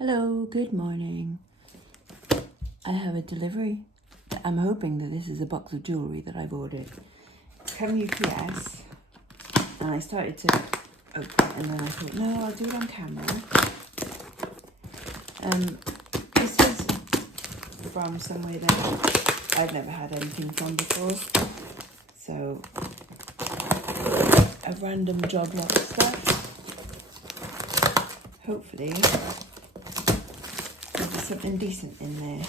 Hello, good morning. I have a delivery. I'm hoping that this is a box of jewellery that I've ordered. It's come UPS, and I started to open it, and then I thought, no, I'll do it on camera. This is from somewhere that I've never had anything from before. So, a random job lot of stuff. Hopefully, there'll be something decent in there.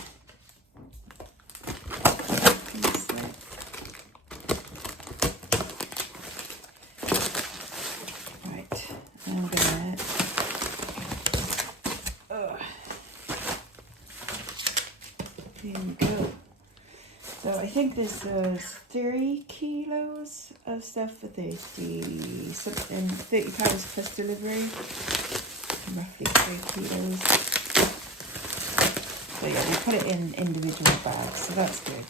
Right, I'm gonna. Here we go. So I think this is 3 kilos of stuff for 30 something, 30 pounds plus delivery. Roughly 3 kilos. So yeah, we put it in individual bags, so that's good.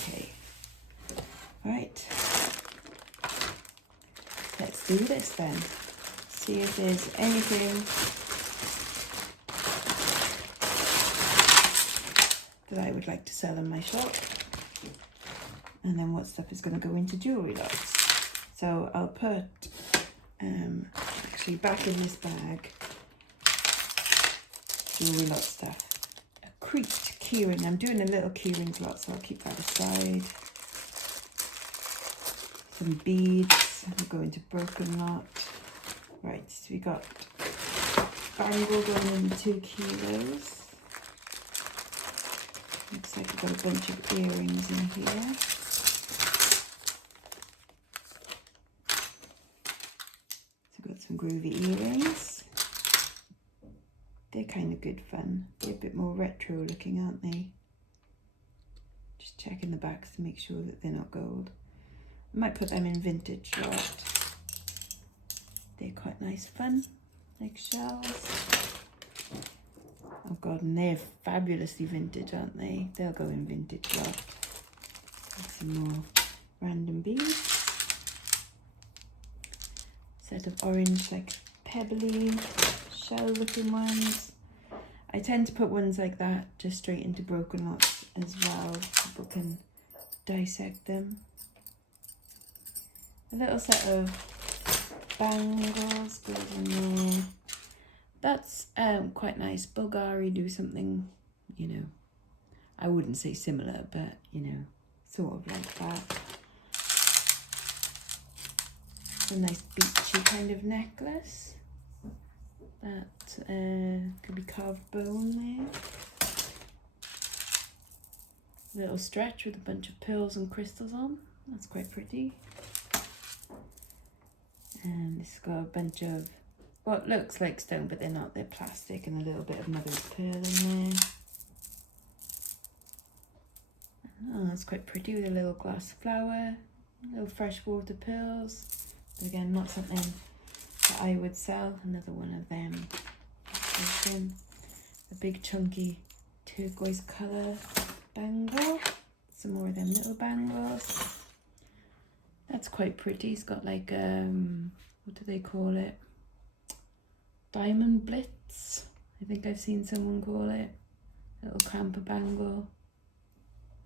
Okay. Right. Let's do this then. See if there's anything that I would like to sell in my shop. And then what stuff is going to go into jewellery lots. So I'll put, actually back in this bag, jewellery lot stuff. A creased keyring. I'm doing a little keyrings lot, so I'll keep that aside. Some beads. I'll go into broken lot. Right, so we got bangle going in 2 kilos. Looks like I've got a bunch of earrings in here. Some groovy earrings. They're kind of good fun. They're a bit more retro looking, aren't they? Just checking the backs to make sure that they're not gold. I might put them in vintage lot. They're quite nice fun, like shells. Oh god, and they're fabulously vintage, aren't they? They'll go in vintage lot. Some more random beads. Set of orange, like pebbly shell looking ones. I tend to put ones like that just straight into broken lots as well. People can dissect them. A little set of bangles goes in there. That's quite nice. Bulgari do something, you know, I wouldn't say similar, but you know, sort of like that. A nice beachy kind of necklace. That could be carved bone there. A little stretch with a bunch of pearls and crystals on. That's quite pretty. And this has got a bunch of what looks like stone, but they're not. They're plastic, and a little bit of mother of pearl in there. Oh, that's quite pretty with a little glass flower, little freshwater pearls. But again, not something that I would sell. Another one of them. A big chunky turquoise colour bangle. Some more of them little bangles. That's quite pretty. It's got like, what do they call it? Diamond blitz. I think I've seen someone call it. A little camper bangle.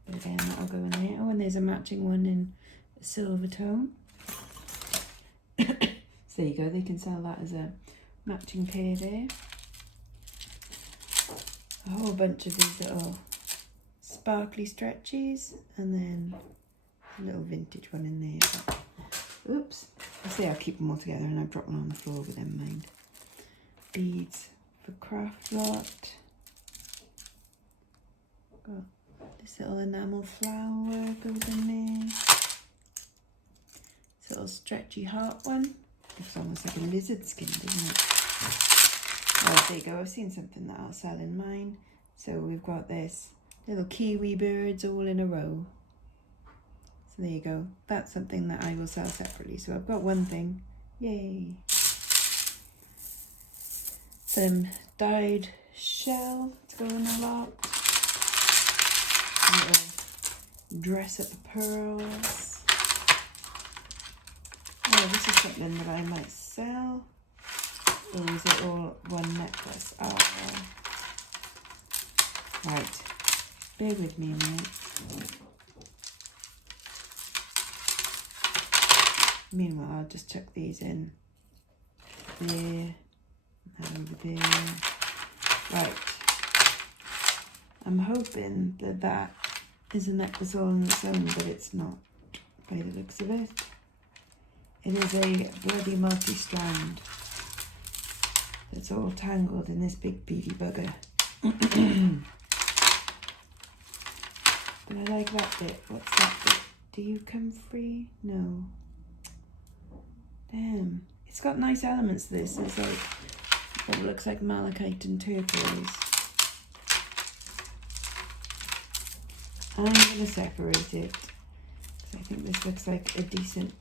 But again, that'll go in there. Oh, and there's a matching one in a silver tone. So there you go, they can sell that as a matching pair there. A whole bunch of these little sparkly stretchies, and then a little vintage one in there. But, oops, I say I'll keep them all together, and I've dropped one on the floor, but never mind. Beads for craft lot. Got this little enamel flower goes in there. This little stretchy heart one. It's almost like a lizard skin, doesn't it? Oh, there you go. I've seen something that I'll sell in mine. So we've got this little kiwi birds all in a row. So there you go. That's something that I will sell separately. So I've got one thing. Yay. Some dyed shell to go in a lot. A little dress up pearls. Oh, this is something that I might sell. Or is it all one necklace? Oh. Right. Bear with me a minute. Meanwhile, I'll just chuck these in. There. And over there. Right. I'm hoping that that is a necklace all on its own, but it's not by the looks of it. It is a bloody multi-strand. It's all tangled in this big beady bugger. But I like that bit. What's that bit? Do you come free? No. Damn. It's got nice elements to this. There's like what looks like malachite and turquoise. I'm going to separate it because I think this looks like a decent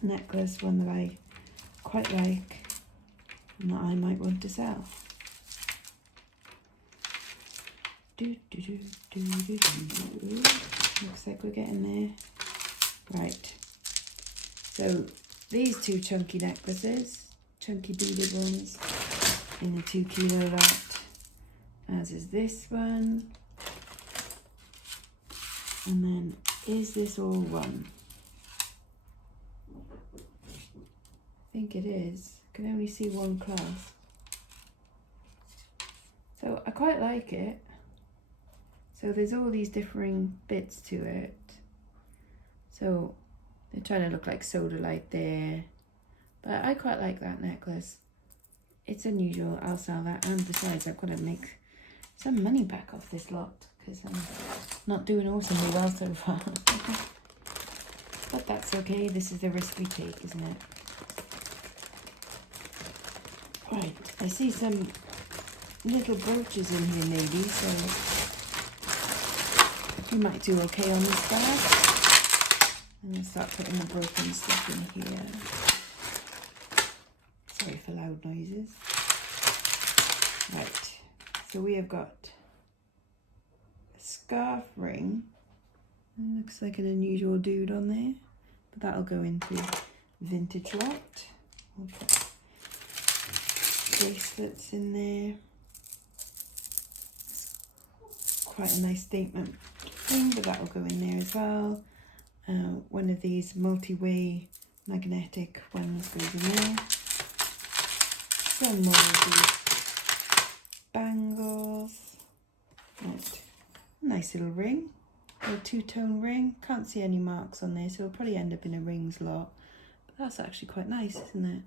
necklace, one that I quite like and that I might want to sell. Looks like we're getting there. Right. So these two chunky necklaces, chunky beaded ones, in the 2 kilo lot, as is this one. And then, is this all one? I think it is. I can only see one clasp. So I quite like it. So there's all these differing bits to it. So they're trying to look like sodalite there. But I quite like that necklace. It's unusual. I'll sell that. And besides, I've got to make some money back off this lot because I'm not doing awesomely well so far. But that's okay. This is the risk we take, isn't it? Right. I see some little brooches in here maybe, so we might do okay on this bag. I'm going to start putting the broken stuff in here. Sorry for loud noises. Right, so we have got a scarf ring. It looks like an unusual dude on there, but that'll go into vintage lot. We'll put bracelets in there. Quite a nice statement thing, but that'll go in there as well. One of these multi-way magnetic ones goes in there. Some more of these bangles. Right. Nice little ring. A 2-tone ring. Can't see any marks on there, so it'll probably end up in a rings lot. But that's actually quite nice, isn't it?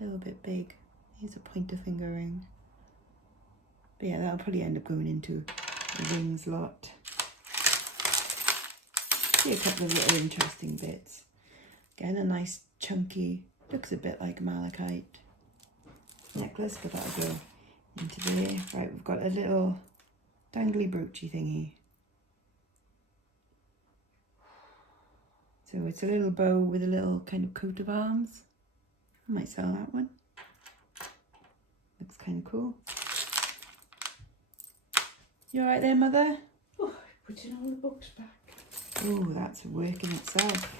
A little bit big. Here's a pointer finger ring. But yeah, that'll probably end up going into a rings lot. See a couple of little interesting bits. Again, a nice chunky, looks a bit like malachite necklace, but that'll go into there. Right, we've got a little dangly broochie thingy. So it's a little bow with a little kind of coat of arms. I might sell that one. Looks kind of cool. You alright there, Mother? Oh, putting all the books back. Oh, that's work in itself.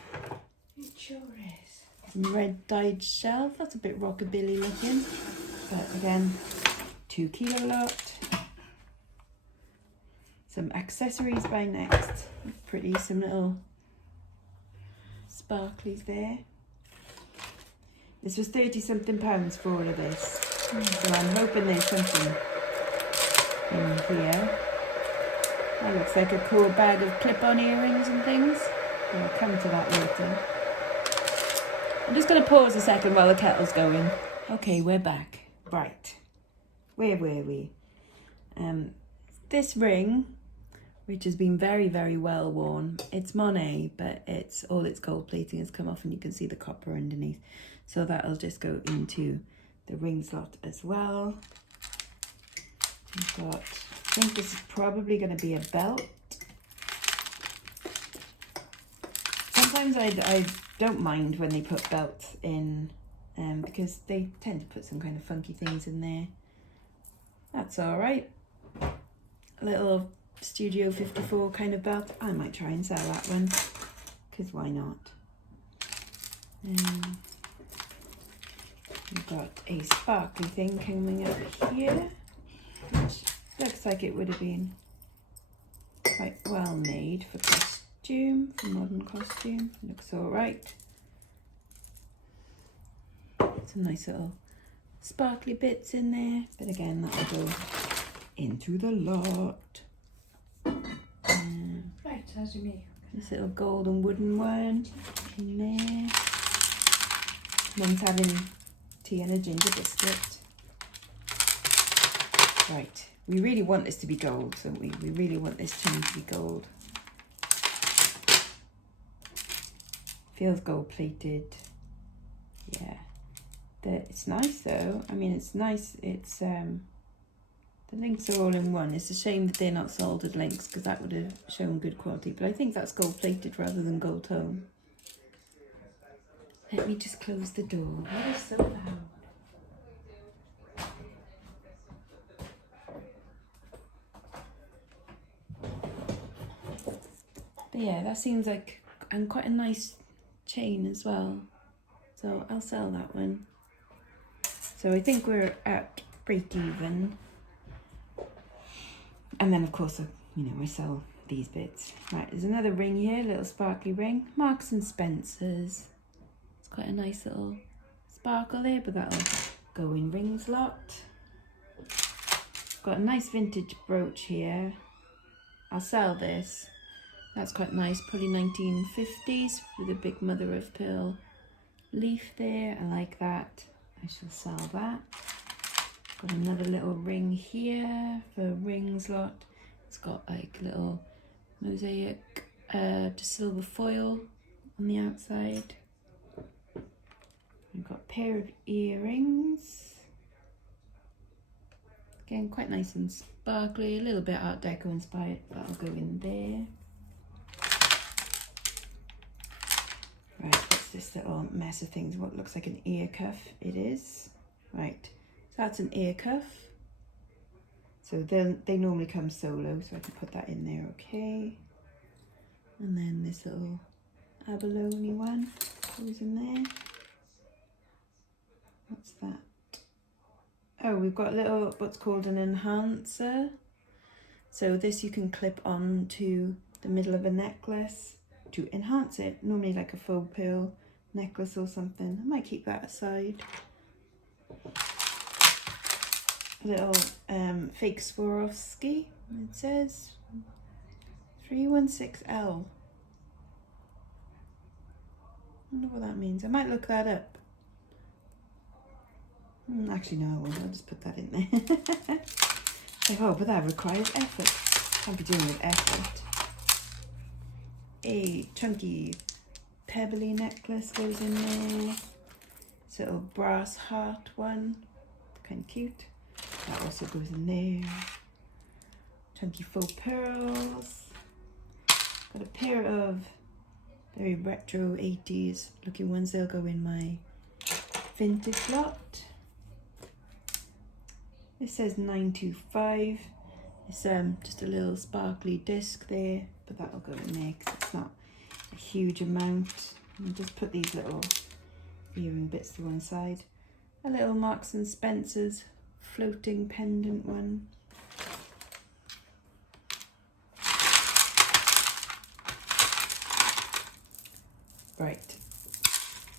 It sure is. Some red dyed shelf. That's a bit rockabilly looking. But again, 2 kilo lot. Some accessories by Next. Pretty, some little sparklies there. This was £30-something for all of this. So I'm hoping there's something in here. That looks like a cool bag of clip-on earrings and things. We'll come to that later. I'm just going to pause a second while the kettle's going. Okay, we're back. Right. Where were we? This ring, which has been very, very well worn. It's Monet, but it's all its gold plating has come off and you can see the copper underneath. So that'll just go into the ring slot as well. We've got, I think this is probably going to be a belt. Sometimes I don't mind when they put belts in because they tend to put some kind of funky things in there. That's all right. A little Studio 54 kind of belt. I might try and sell that one because why not? We've got a sparkly thing coming up here, which looks like it would have been quite well made for costume, for modern costume. Looks all right. Some nice little sparkly bits in there, but again, that'll go into the lot. Right, as you mean. This little golden wooden one in there. Mum's having tea and a ginger biscuit. Right, we really want this to be gold, don't we? We really want this tin to be gold. Feels gold plated. Yeah. It's nice though. I mean, it's nice. It's the links are all in one. It's a shame that they're not soldered links because that would have shown good quality. But I think that's gold plated rather than gold tone. Let me just close the door. That is so loud. But yeah, that seems like quite a nice chain as well. So I'll sell that one. So I think we're at break even. And then of course, I sell these bits. Right, there's another ring here, little sparkly ring. Marks and Spencer's. It's quite a nice little sparkle there, but that'll go in rings lot. Got a nice vintage brooch here. I'll sell this. That's quite nice, probably 1950s with a big mother of pearl leaf there. I like that. I shall sell that. Got another little ring here for rings lot. It's got like little mosaic to silver foil on the outside. We've got a pair of earrings. Again, quite nice and sparkly, a little bit Art Deco inspired. That'll go in there. Right, what's this little mess of things? What looks like an ear cuff? It is. Right, so that's an ear cuff. So they normally come solo, so I can put that in there, okay. And then this little abalone one goes in there. What's that? Oh, we've got a little, what's called an enhancer. So this you can clip on to the middle of a necklace to enhance it, normally like a faux pearl necklace or something. I might keep that aside. A little fake Swarovski, it says 316L. I wonder what that means. I might look that up. Actually, no, I won't. I'll just put that in there. Oh, but that requires effort. Can't be doing with effort. A chunky pebbly necklace goes in there. This little brass heart one, kind of cute. That also goes in there. Chunky faux pearls. Got a pair of very retro 80s looking ones. They'll go in my vintage lot. This says 925. It's just a little sparkly disc there, but that'll go in there because it's not a huge amount. And just put these little earring bits to one side. A little Marks and Spencer's floating pendant one. Right,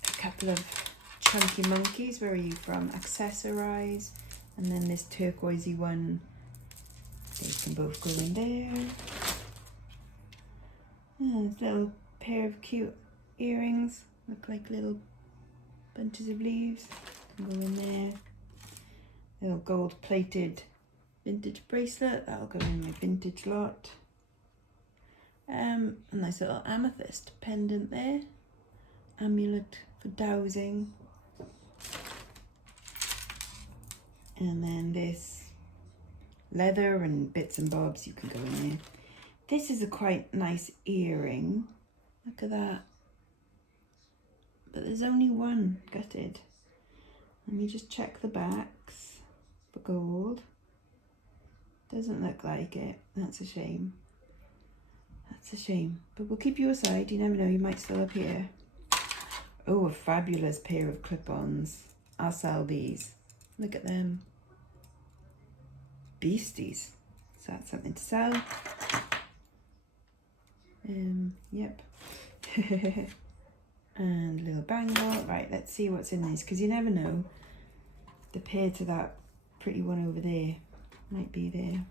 a couple of chunky monkeys. Where are you from? Accessorize. And then this turquoisey one, they can both go in there. This little pair of cute earrings, look like little bunches of leaves, can go in there. Little gold plated vintage bracelet, that'll go in my vintage lot. A nice little amethyst pendant there. Amulet for dowsing. And then this leather and bits and bobs, you can go in there. This is a quite nice earring. Look at that. But there's only one gutted. Let me just check the backs for gold. Doesn't look like it. That's a shame. That's a shame. But we'll keep you aside. You never know, you might still appear. Oh, a fabulous pair of clip-ons. I'll sell these. Look at them. Beasties. So that's something to sell. Yep. And a little bangle. Right, let's see what's in this, because you never know. The pair to that pretty one over there might be there.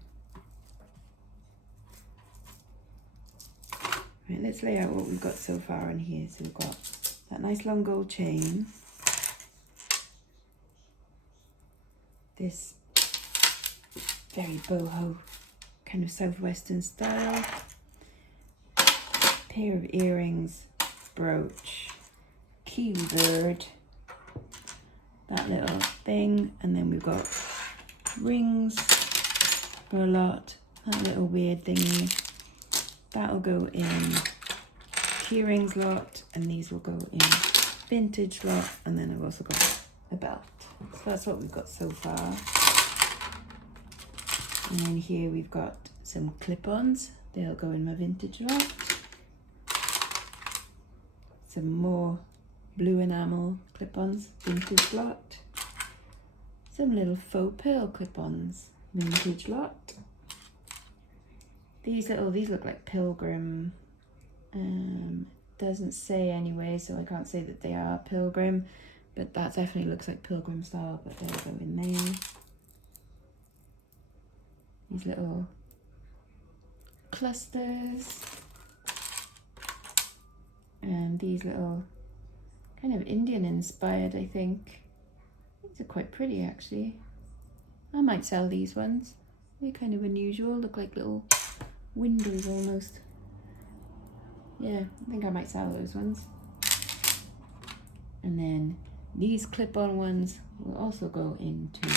Right, let's lay out what we've got so far in here. So we've got that nice long gold chain. This very boho kind of southwestern style. Pair of earrings, brooch, kiwi bird, that little thing, and then we've got rings for a lot, that little weird thingy. That'll go in key rings lot, and these will go in vintage lot, and then I've also got a belt. So that's what we've got so far. And then here we've got some clip-ons. They'll go in my vintage lot. Some more blue enamel clip-ons, vintage lot. Some little faux pearl clip-ons, vintage lot. These look like pilgrim. Doesn't say anyway, so I can't say that they are pilgrim, but that definitely looks like pilgrim style, but they'll go in there. These little clusters. And these little kind of Indian inspired, I think. These are quite pretty actually. I might sell these ones. They're kind of unusual, look like little windows almost. Yeah, I think I might sell those ones. And then these clip-on ones will also go into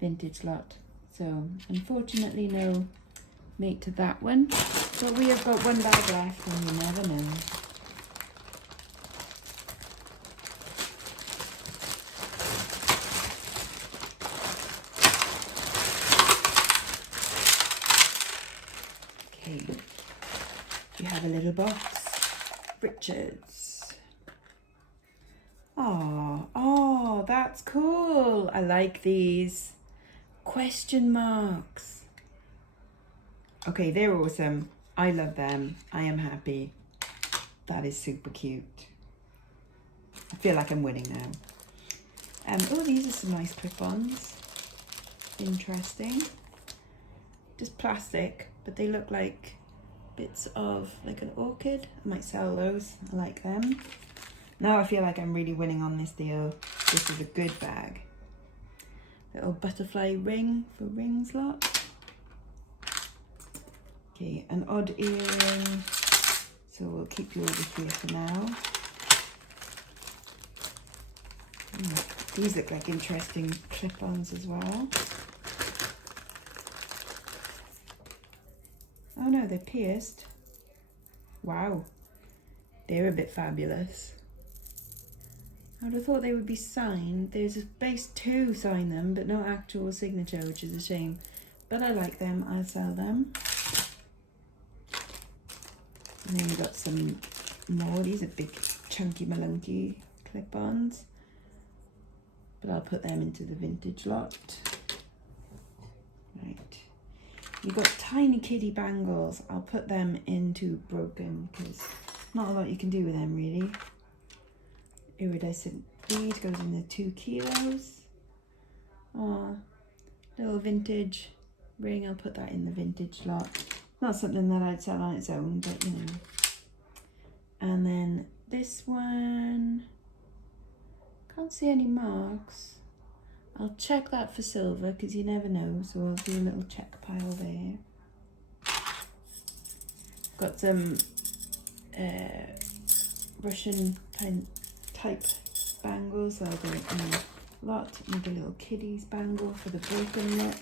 vintage lot. So unfortunately no mate to that one, but we have got one bag left and you never know. Okay, you have a little box. Richards. Oh, that's cool. I like these. Question marks. Okay, they're awesome. I love them. I am happy. That is super cute. I feel like I'm winning now. Oh, these are some nice clip-ons. Interesting. Just plastic, but they look like bits of like an orchid. I might sell those. I like them. Now I feel like I'm really winning on this deal. This is a good bag. Little butterfly ring for rings lot. Okay, an odd earring. So we'll keep you over here for now. These look like interesting clip-ons as well. Oh no, they're pierced. Wow, they're a bit fabulous. I would have thought they would be signed. There's a base to sign them, but no actual signature, which is a shame. But I like them, I'll sell them. And then we've got some more. These are big, chunky malunky clip-ons. But I'll put them into the vintage lot. Right. You've got tiny kitty bangles. I'll put them into broken, because not a lot you can do with them, really. Iridescent bead goes in the 2 kilos. Oh, little vintage ring. I'll put that in the vintage lot. Not something that I'd sell on its own, but you know. And then this one, can't see any marks. I'll check that for silver because you never know, so I'll do a little check pile there. Got some Russian type bangles. I'll go in a lot. Make a little kiddies bangle for the broken lot.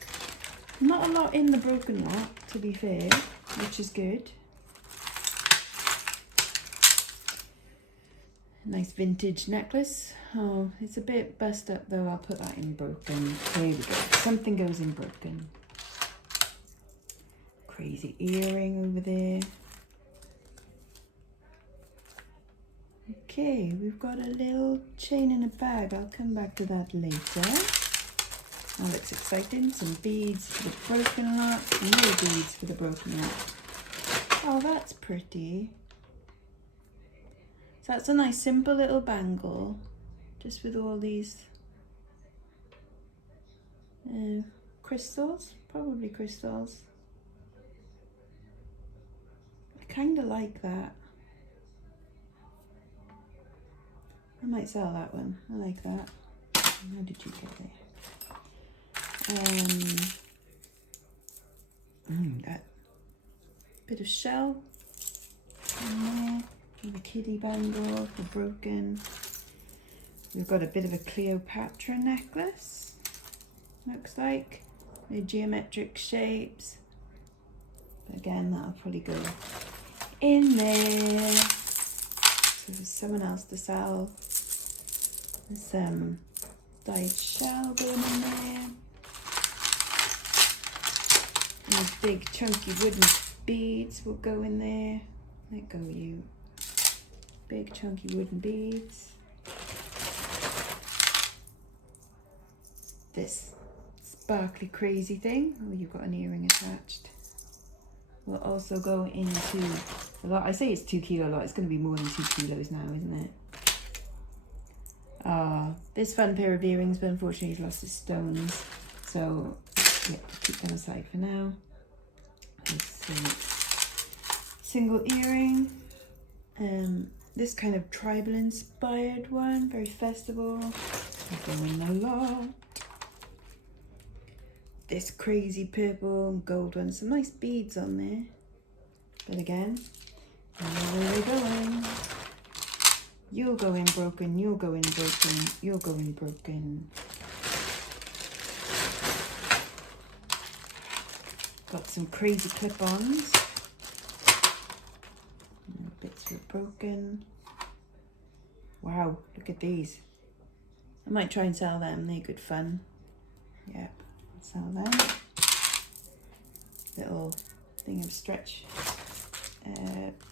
Not a lot in the broken lot, to be fair, which is good. Nice vintage necklace. Oh, it's a bit bust up though. I'll put that in broken. There we go. Something goes in broken. Crazy earring over there. Okay, we've got a little chain in a bag. I'll come back to that later. That looks exciting. Some beads for the broken lot, more beads for the broken lot. Oh, that's pretty. So that's a nice simple little bangle, just with all these crystals, probably crystals. I kind of like that. I might sell that one. I like that. How did you get there? That bit of shell in there. With a kiddie bangle for broken. We've got a bit of a Cleopatra necklace. Looks like. The geometric shapes. But again, that'll probably go in there. So there's someone else to sell. There's some dyed shell going in there. And the big chunky wooden beads will go in there. Let go, you. Big chunky wooden beads. This sparkly crazy thing. Oh, you've got an earring attached. Will also go into a lot. I say it's 2 kilo lot. It's going to be more than 2 kilos now, isn't it? This fun pair of earrings, but unfortunately he's lost his stones. So yeah, keep them aside for now. This single earring. This kind of tribal inspired one, very festival. Going a lot. This crazy purple and gold one, some nice beads on there. But again, where are they going? You'll go in broken, you'll go in broken, you'll go in broken. Got some crazy clip-ons. Bits were broken. Wow, look at these. I might try and sell them, they're good fun. Yep, sell them. Little thing of stretch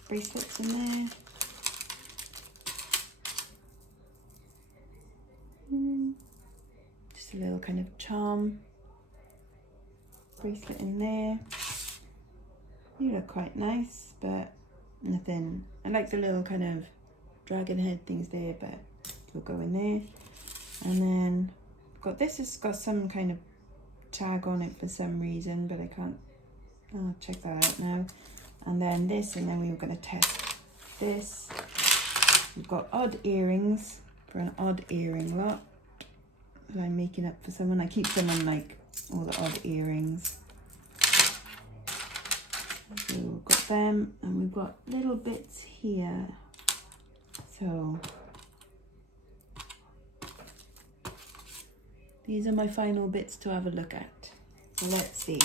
bracelets in there. Just a little kind of charm bracelet in there. You look quite nice, but nothing. I like the little kind of dragon head things there, but will go in there. And then got this has got some kind of tag on it for some reason, but I can't. I'll check that out now. And then this, and then we were going to test this. We've got odd earrings for an odd earring lot that I'm making up for someone. I keep someone like all the odd earrings. So we've got them, and we've got little bits here. So these are my final bits to have a look at. So let's see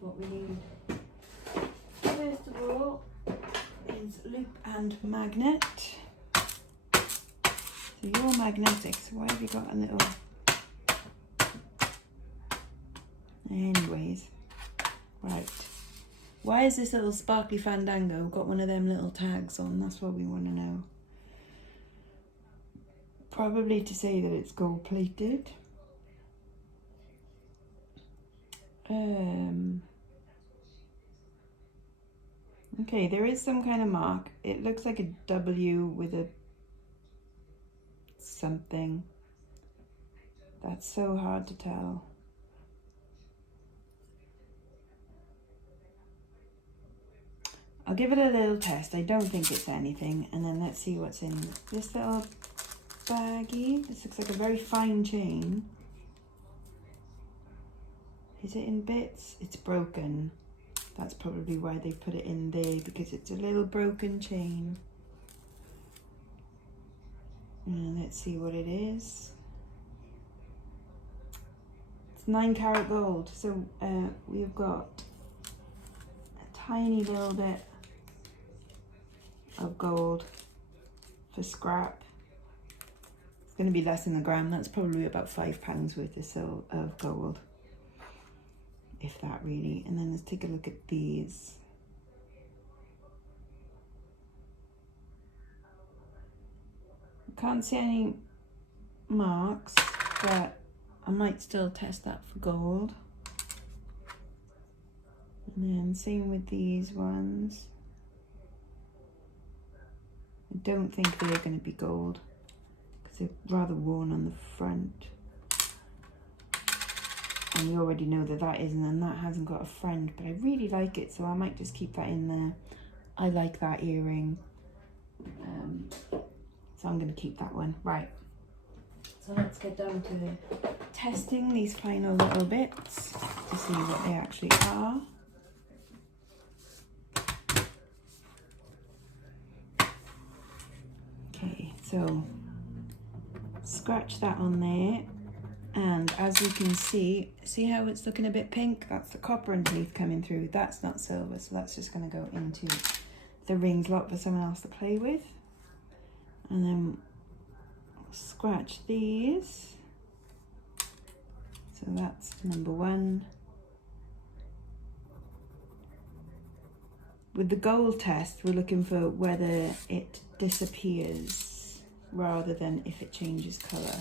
what we need. First of all is loop and magnet. So your magnetics, why have you got a little... Anyways, right. Why is this little sparkly fandango got one of them little tags on? That's what we want to know. Probably to say that it's gold plated. Okay, there is some kind of mark. It looks like a W with a something. That's so hard to tell. I'll give it a little test. I don't think it's anything. And then let's see what's in this little baggie. This looks like a very fine chain. Is it in bits? It's broken. That's probably why they put it in there, because it's a little broken chain. And let's see what it is. It's 9 karat gold. So we've got a tiny little bit of gold for scrap. It's going to be less than a gram. That's probably about £5 worth of gold, if that really. And then let's take a look at these. Can't see any marks, but I might still test that for gold. And then same with these ones. I don't think they're going to be gold because they're rather worn on the front. And we already know that that isn't, and that hasn't got a friend, but I really like it, so I might just keep that in there. I like that earring, so I'm going to keep that one. Right, so let's get down to testing these final little bits to see what they actually are. Okay, so scratch that on there. And as you can see how it's looking a bit pink? That's the copper underneath coming through. That's not silver, so that's just going to go into the ring slot for someone else to play with. And then scratch these. So that's number one. With the gold test, we're looking for whether it disappears rather than if it changes colour.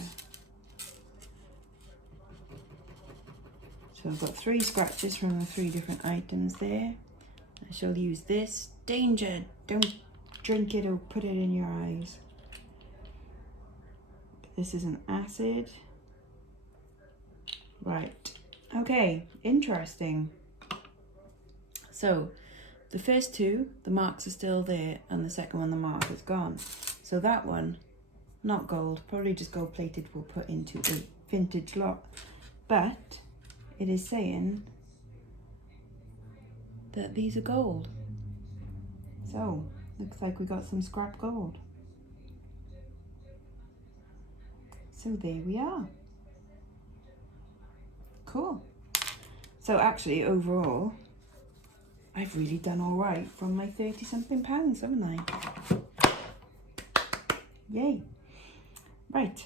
So I've got 3 scratches from the 3 different items there. I shall use this. Danger! Don't drink it or put it in your eyes. This is an acid. Right. Okay, interesting. So the first 2, the marks are still there, and the second one, the mark is gone. So that one, not gold, probably just gold plated, we'll put into a vintage lot. But it is saying that these are gold. So, looks like we got some scrap gold. So there we are. Cool. So actually, overall, I've really done all right from my 30-something pounds, haven't I? Yay. Right.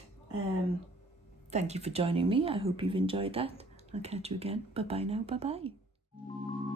Thank you for joining me. I hope you've enjoyed that. I'll catch you again. Bye-bye now. Bye-bye.